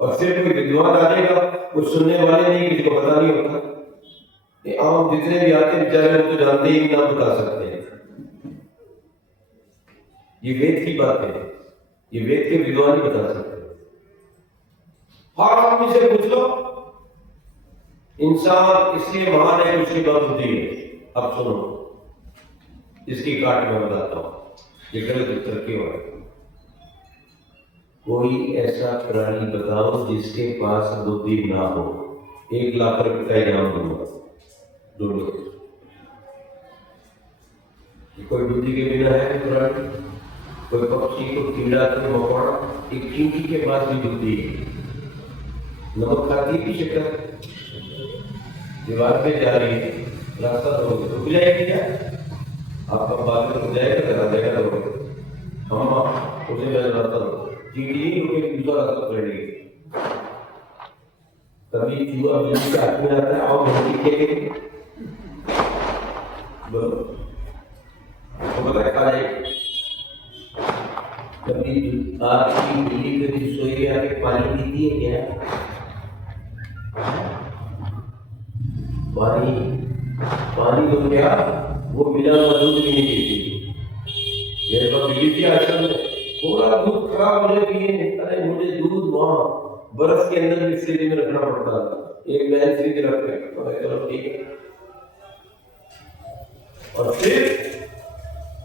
और फिर कोई विद्वान आ जाएगा, वो सुनने वाले नहीं, किसी को पता नहीं होता। ये आम जितने भी आते बेचारे वो तो जानते ही ना बता सकते हैं। ये वेद की बात है, ये वेद के विद्वान ही बता सकते हैं। हर आदमी से पूछ लो, इंसान इसलिए महान है उसकी बात बुद्धि है। अब सुनो, इसकी काट में बताता हूं ये गलत उत्तर क्यों है। कोई ऐसा प्राणी बताओ जिसके पास बुद्धि ना हो, 1 लाख रुपए का इनाम दूंगा। ढूंढो, कोई बुद्धि के बिना है प्राणी? कोई पक्षी, कोई कीड़ा, कोई मकोड़ा? एक चींटी के पास भी बुद्धि है। नमक खाती है की शक्कर? दीवार पे जा रही है, रास्ता दोगे रुक जाएगी क्या? आपका बाल रुक जाएगा, करा देगा दोगे। हाँ, उसे मैं रास्ता दो, चींटी नहीं रुकेगी, दूसरा रास्ता पकड़ेगी। कभी चूहा बिल्ली के हाथ में आता है, और बिल्ली के बोलो तो बताए खा जाएगी। कभी आपकी बिल्ली कभी सोई में आके पानी पीती है क्या? पानी तो क्या, वो मिला हुआ दूध भी नहीं पीती। मेरे पास बिल्ली थी आश्रम में, पूरा दूध खराब होने पिए। अरे मुझे दूध वहां बर्फ के अंदर भी फ्रिज में रखना पड़ता था, एक बैन फ्रिज रख के, चलो ठीक है। और फिर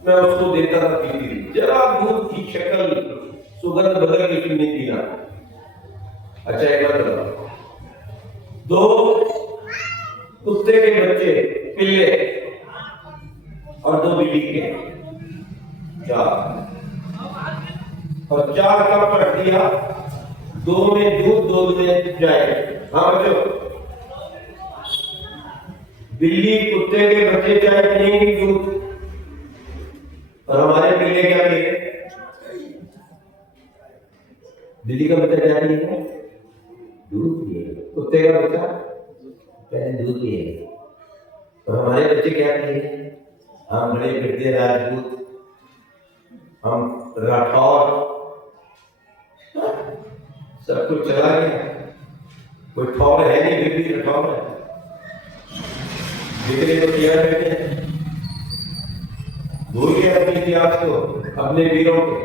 मैं उसको देता था, पीती थी। जरा दूध की शक्ल सुगंध बदल के नहीं पीना। अच्छा एक बात बताओ, 2 कुत्ते के बच्चे पिल्ले और 2 बिल्ली के 4, और 4 कप रख दिया, 2 में दूध, 2 में जाए। हाँ बच्चों, बिल्ली कुत्ते के बच्चे चाय पिएंगे दूध, और हमारे पिल्ले क्या पिए? बिल्ली का बच्चा क्या पिएगा? दूध पिएगा। कुत्ते का बच्चा पहले दूध पिएगा। और हमारे बच्चे क्या पिएंगे? हम बड़े फिरते राजपूत, हम राठौर, सब कुछ चला गया, कोई ठौर है नहीं, फिर भी राठौर है, बिगड़े तो किया बैठे, भूल गए अपने इतिहास को, अपने वीरों को,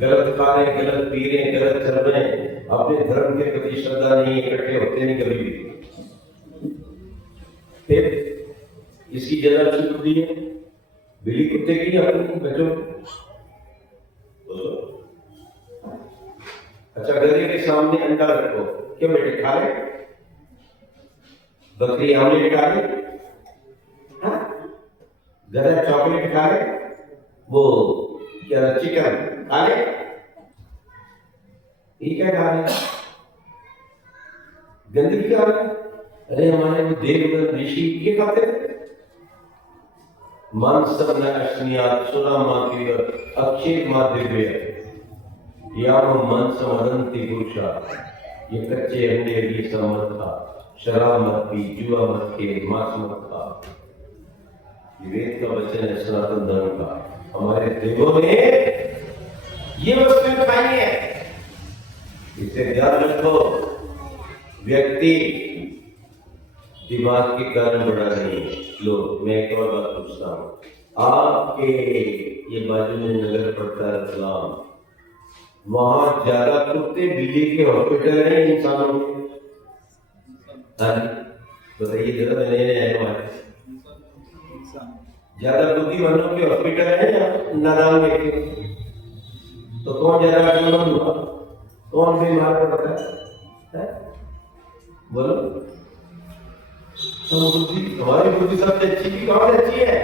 गलत खा रहे, गलत पी रहे, गलत चल रहे, अपने धर्म के प्रति श्रद्धा नहीं, इकट्ठे होते नहीं कभी भी। फिर इसकी जगह छूट दी है बिल्ली कुत्ते की, अपनी बच्चों। अच्छा, गधे के सामने अंडा रखो, क्यों बेटे खा ले? बकरी आमलेट खा ले, गधा चॉकलेट खा ले, वो क्या चिकन खा ले, ये क्या खा ले? गंदगी खा ले। अरे हमारे वो देवगण ऋषि ये खाते थे, मांसम न अश्नियात सुना मातिव अक्षय मादिव्य याम मांसम अदंति पुरुषा। ये कच्चे अंडे की समझ था, शराब मत पी, जुआ मत खेल, मांस मत खा। ये वेद का वचन है, सनातन धर्म का। हमारे देवों ने ये वस्तुएं खाई है, इसे ध्यान रखो। व्यक्ति दिमाग के कारण बड़ा नहीं। लो, मैं एक और बात पूछता हूँ, आपके ये बाजू में नगर पड़ता है इस्लाम, वहां ज्यादा कुत्ते बिल्ली के हॉस्पिटल है इंसानों के? बताइए जरा, मैंने हमारे ज्यादा बुद्धिमानों के हॉस्पिटल है या नादान व्यक्ति? तो कौन ज्यादा अक्लमंद हुआ, कौन बीमार पड़ता है? बोलो। तो बुद्धि, हमारी बुद्धि सबसे अच्छी की कौन अच्छी है?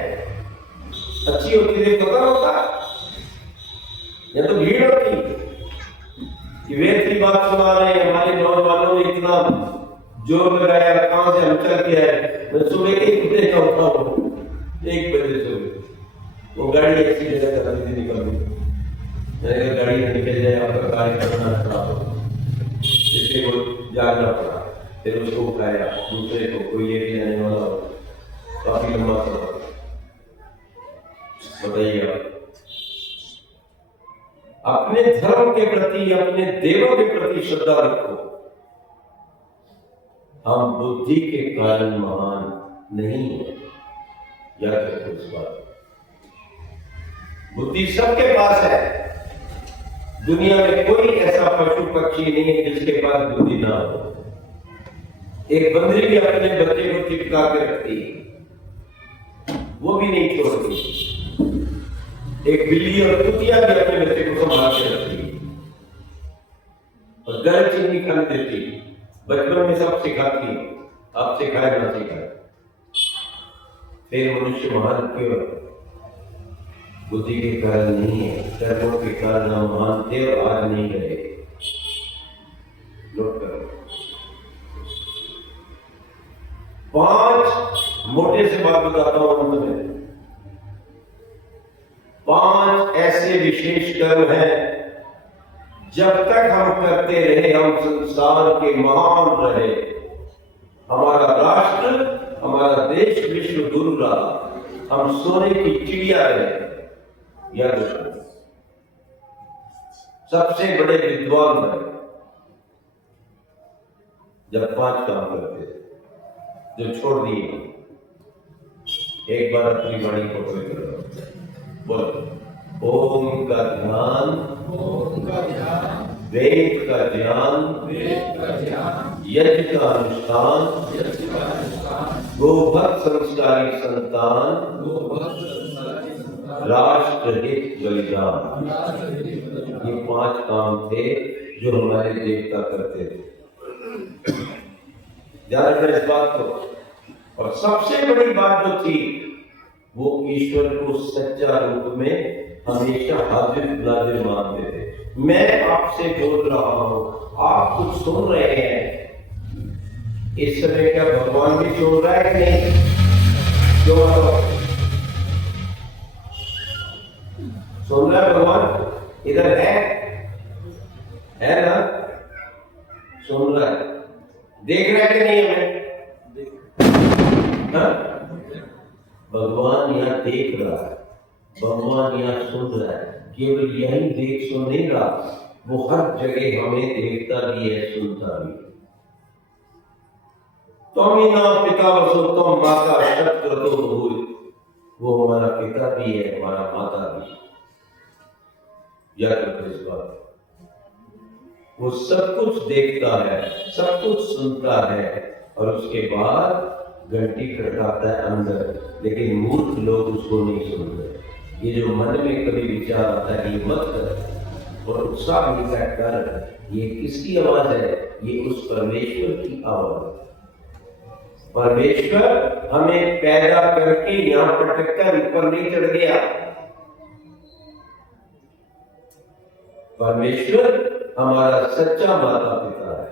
अच्छी होती है पता होता, या तो भीड़ होती कि वेद की बात सुना रहे हैं, हमारे नौजवानों ने इतना जोर लगाया, कहां से हम चल के आए। मैं सुबह 1 बजे का उठा हूं, 1 बजे सुबह, वो गाड़ी ऐसी जगह चलती थी, निकल गई। मैंने कहा गाड़ी निकल जाए, आपका कार्य करना खराब हो, इसलिए वो जागना पड़ा। फिर उसको उठाया, दूसरे को, कोई लेके जाने वाला हो, काफी लंबा सफर। बताइए आप, अपने धर्म के प्रति, अपने देवों के प्रति श्रद्धा रखो। हम बुद्धि के कारण महान नहीं है, याद रखो इस बात। बुद्धि सबके पास है, दुनिया में कोई ऐसा पशु पक्षी नहीं है जिसके पास बुद्धि ना हो। एक बंदरी भी अपने बच्चे को चिपका के रखती है, वो भी नहीं छोड़ती। एक बिल्ली और कुतिया भी अपने बच्चे को संभाल के रखती है और गलत चीज नहीं खाने देती। बचपन में सब सिखाती है, आप सिखाए ना सिखाए। फिर मनुष्य महान क्यों? बुद्धि के कारण नहीं है, कर्मों के कारण हम महान थे और आज नहीं रहे। नोट करो। 5 मोटे से बात बताता हूं अंत में। 5 ऐसे विशेष कर्म हैं, जब तक हम करते रहे हम संसार के महान रहे। हमारा राष्ट्र, हमारा देश विश्व गुरु रहा, हम सोने की चिड़िया रहे। याद रखो, सबसे बड़े विद्वान रहे जब 5 काम करते थे, जो छोड़ दिए। एक बार अपनी वाणी को पवित्र करो, बोलो ओम का ध्यान, वेद का ज्ञान, यज्ञ का अनुष्ठान, गोभक्त संस्कारी संतान, राष्ट्र हित बलिदान। ये 5 काम थे जो हमारे देवता करते थे। ध्यान रखना इस बात को। और सबसे बड़ी बात जो थी, वो ईश्वर को सच्चा रूप में हमेशा हाजिर नाजिर मानते थे। मैं आपसे बोल रहा हूं, आप कुछ सुन रहे हैं, इस समय क्या भगवान भी सुन रहा है कि नहीं? क्यों सुन रहा है भगवान? इधर है ना? सुन रहा है, देख रहा है कि नहीं हमें? भगवान यहाँ देख रहा है, भगवान यहाँ सुन रहा है। केवल यही देख सुन नहीं रहा, वो हर जगह हमें देखता भी है, सुनता भी है। त्वमेव पिता वसु त्वं माता शतक्रतुः भूय, वो हमारा पिता भी है, हमारा माता भी है। याद रखो इस बात, वो सब कुछ देखता है, सब कुछ सुनता है, और उसके बाद घंटी खड़काता है अंदर, लेकिन मूर्ख लोग उसको नहीं सुनते। ये जो मन में कभी विचार आता है ये मत कर, और उत्साह मिलता कर, ये किसकी आवाज है? ये उस परमेश्वर की आवाज है। परमेश्वर हमें पैदा करके यहां पटक कर ऊपर नहीं चढ़ गया। परमेश्वर हमारा सच्चा माता पिता है।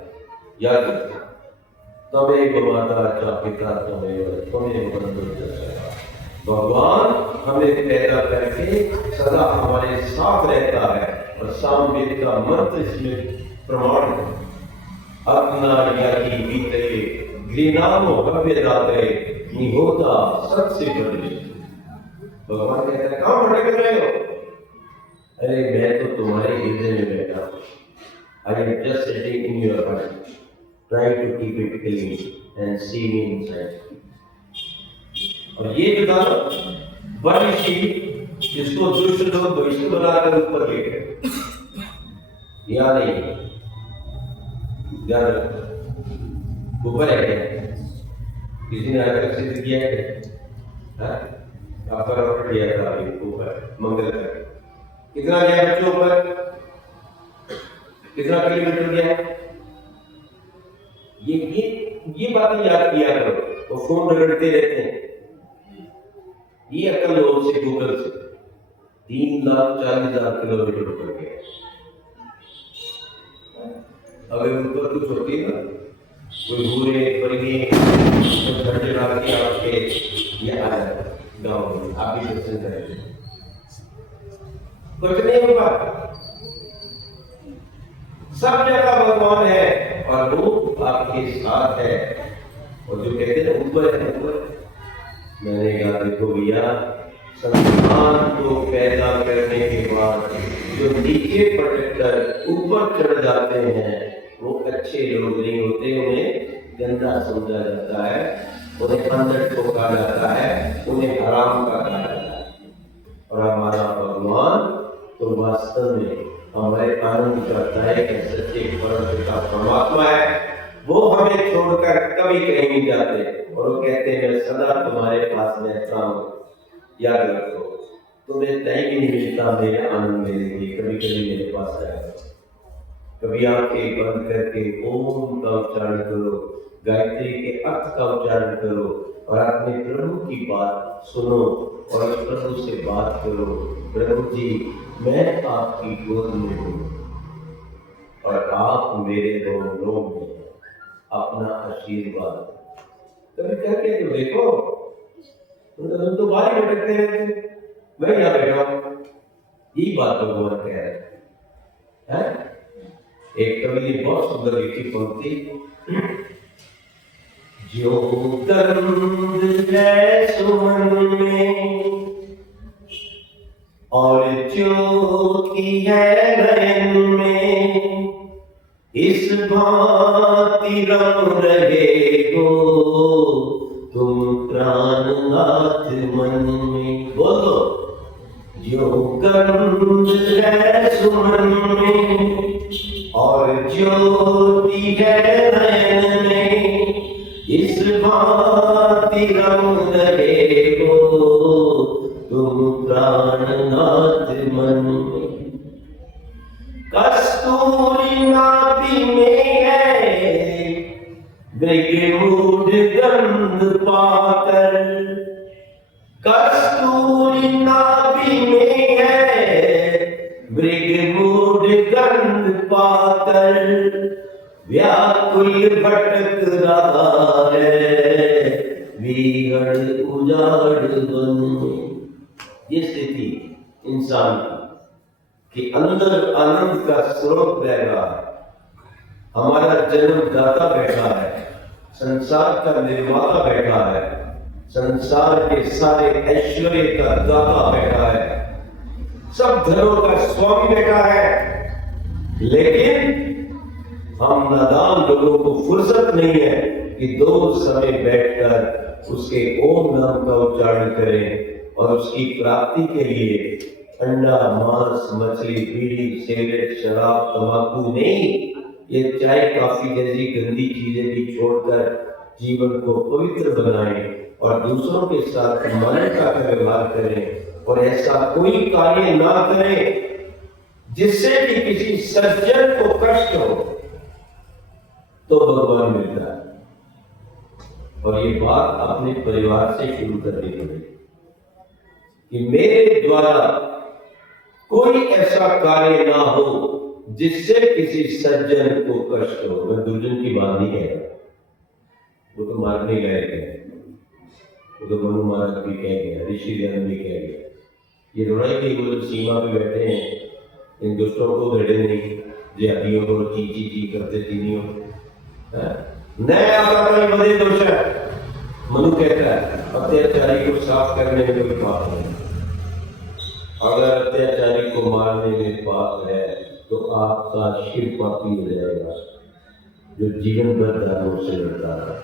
याद रखो, त्वमेव माता च पिता त्वमेव बंधु च। भगवान हमें पैदा करके सदा हमारे साथ रहता है, और सामवेद का मंत्र इसमें प्रमाण है। अपना यागी बीते ग्रीनामो भव्य दाते निहोता सबसे बड़े। भगवान कहता है कहां भटक रहे हो? अरे मैं तो तुम्हारे हृदय में बैठा हूं। I am just sitting in your heart, trying to keep it clean and see me inside. और ये जो था बड़ी शीट, जिसको दुष्ट लोग भविष्य बनाकर ऊपर ले गए, या नहीं? याद ऊपर है क्या? किसी ने आकर सिद्ध किया है? आपका रॉकेट लिया था अभी ऊपर मंगल तक। कितना गया बच्चों ऊपर? कितना किलोमीटर गया? ये बातें याद किया करो, वो फोन रगड़ते रहते हैं। ये अकल लोग से गूगल से 3,40,000 किलोमीटर ऊपर गया। अगर ऊपर कुछ होती है ना, कोई भूरे परिगे घंटे लगा के आपके ये आ जाए गाँव में, आप भी दर्शन करेंगे, कुछ नहीं होगा। सब जगह भगवान है, और वो आपके साथ है। और जो कहते हैं ऊपर है, ऊपर मैंने कहा देखो भैया, संतान को पैदा करने के बाद जो नीचे पटक कर ऊपर चढ़ जाते हैं, वो अच्छे लोग नहीं होते, उन्हें गंदा समझा जाता है, उन्हें अंदर ठोका जाता है, उन्हें हराम का कहा जाता है। और हमारा भगवान तो वास्तव में हमारे आनंद करता है कि सच्चे परम परमात्मा है। वो हमें छोड़कर कभी कहीं नहीं जाते, और वो कहते हैं मैं सदा तुम्हारे पास रहता हूँ। याद रखो, तुम्हें तय भी नहीं मिलता मेरे आनंद लेने के लिए, कभी कभी मेरे पास आएगा। कभी आंखें बंद करके ओम का उच्चारण करो, गायत्री के अर्थ का उच्चारण करो, और अपने प्रभु की बात सुनो, और उस प्रभु से बात करो, प्रभु जी मैं आपकी गोद में हूँ और आप मेरे दोनों में, अपना आशीर्वाद कभी करके तो देखो। तुम तो बाहर भटकते रहते, मैं यहाँ बैठा हूँ, यही बात भगवान कह रहे हैं। एक कवि ने बहुत सुंदर लिखी पंक्ति, जो गंध है सुमन में और ज्योति है नयन में, इस भांति रम रहे हो तुम प्राणनाथ मन में। बोलो, जो गंध है सुमन में और ज्योति है नयन में, इस भांति रम रहे हो तुम प्राणनाथ मन में। कस्तूरी नाभि में है मृगमूढ़ गंध पाकर, कस्तूरी नाभि में है मृगमूढ़ गंध पाकर, व्याकुल भटक रहा है विहड़ उजाड़ वन में। ये स्थिति इंसान की अंदर आनंद का स्रोत बह रहा है। हमारा जन्मदाता बैठा है, संसार का निर्माता बैठा है, संसार के सारे ऐश्वर्य का दाता बैठा है, सब धनों का स्वामी बैठा है, लेकिन हम नादान लोगों को फुर्सत नहीं है कि दो समय बैठकर उसके ओम नाम का उच्चारण करें और उसकी प्राप्ति के लिए अंडा, मांस, मछली, बीड़ी, सिगरेट, शराब, तंबाकू नहीं, ये चाय कॉफी जैसी गंदी चीजें भी छोड़कर जीवन को पवित्र बनाएं और दूसरों के साथ मानवता का व्यवहार करें और ऐसा कोई कार्य ना करें जिससे कि किसी सज्जन को कष्ट हो, तो भगवान मिलता है। और ये बात अपने परिवार से शुरू करनी पड़ेगी कि मेरे द्वारा कोई ऐसा कार्य ना हो जिससे किसी सज्जन को कष्ट हो। मैं दुर्जन की बात नहीं कह रहा, वो तो मारने गए थे, वो तो मनु महाराज भी कह गया, ऋषि ध्यान भी कह गया। ये लड़ाई की वो सीमा पे बैठे हैं, इन दुष्टों को धड़े नहीं, जिहादियों को ची करते तीनियों नए आकाश बड़े दोष है। मनु कहता है अत्याचारी को साफ करने में कोई पाप नहीं, अगर अत्याचारी को मारने में पाप है तो आपका शिव पापी हो जाएगा जो जीवन भर धर्मों से लड़ता है।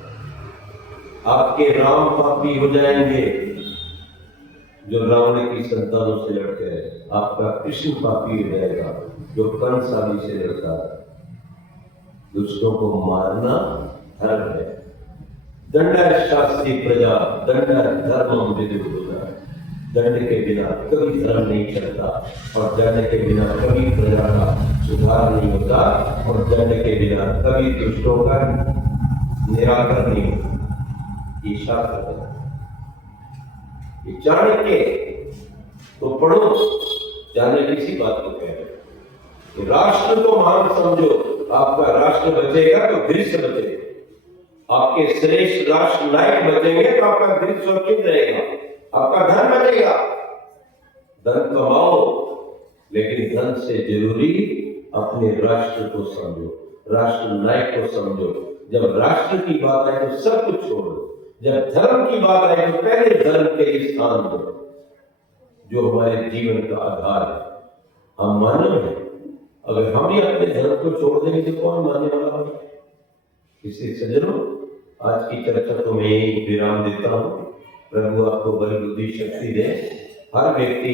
आपके राम पापी हो जाएंगे जो रावण की संतानों से लड़ते हैं। आपका कृष्ण पापी हो जाएगा जो कंस आदि से लड़ता है। दुष्टों को मारना धर्म है। दंड शास्त्री प्रजा दंड धर्म विदुषा। दंड के बिना कभी धर्म नहीं चलता और दंड के बिना कभी प्रजा का सुधार नहीं होता और दंड के बिना कभी दुष्टों का निराकरण नहीं होता। ये शास्त्र है। चाणक्य तो पढ़ो, चाणक्य किसी बात को कह रहे राष्ट्र को महान समझो। आपका राष्ट्र बचेगा तो देश बचेगा। आपके श्रेष्ठ राष्ट्र नायक बचेंगे तो आपका देश सुरक्षित रहेगा, आपका धन बचेगा। धन कमाओ, लेकिन धन से जरूरी अपने राष्ट्र को समझो, राष्ट्र नायक को समझो। जब राष्ट्र की बात आए तो सब कुछ छोड़ो, जब धर्म की बात आए तो पहले धर्म के लिए स्थान दो, जो हमारे जीवन का आधार है। हम मानव हैं, अगर हम ही अपने धर्म को छोड़ देंगे तो कौन मानने वाला है? इसलिए सज्जनों, आज की चर्चा को मैं यही विराम देता हूँ। प्रभु आपको बल बुद्धि शक्ति दे। हर व्यक्ति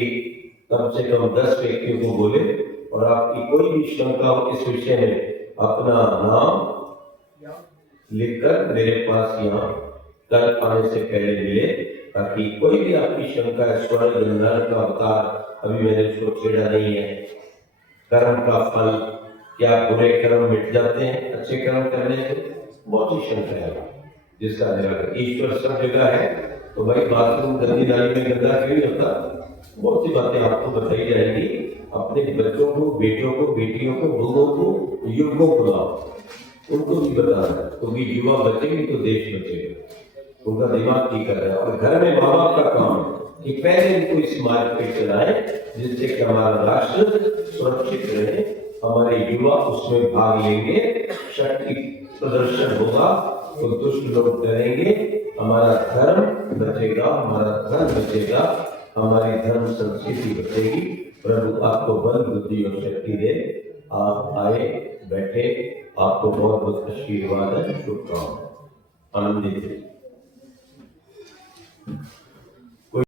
कम से कम 10 व्यक्तियों को बोले और आपकी कोई भी शंका हो इस विषय में अपना नाम लिखकर मेरे पास यहाँ कल आने से पहले मिले, ताकि कोई भी आपकी शंका है। स्वर्ग नरक का अवतार अभी मैंने उसको छेड़ा नहीं है। कर्म का फल, क्या बुरे कर्म मिट जाते हैं अच्छे कर्म करने से? बहुत ही शंका है जिसका निराकरण ईश्वर सब जगह है। तो भाई बाथरूम गंदी नाली में गंदा क्यों नहीं होता? बहुत सी बातें आपको बताई जाएंगी। अपने बच्चों को, बेटों को, बेटियों को, बहुओं को, युवकों को लाओ, उनको भी बताना है। तो भी युवा बचेंगे तो देश बचेगा। उनका दिमाग ठीक कर रहा है। और घर में माँ बाप का काम है कि पहले इनको इस मार्ग पे चलाए जिससे कि हमारा राष्ट्र सुरक्षित रहे, हमारे युवा उसमें भाग लेंगे, शक्ति प्रदर्शन होगा तो दुष्ट लोग डरेंगे, हमारा धर्म बचेगा, हमारा धन बचेगा, हमारी धर्म संस्कृति बचेगी। प्रभु आपको बल बुद्धि और शक्ति दे। आप आए बैठे, आपको बहुत बहुत आशीर्वाद है, शुभकामनाएं। आनंदित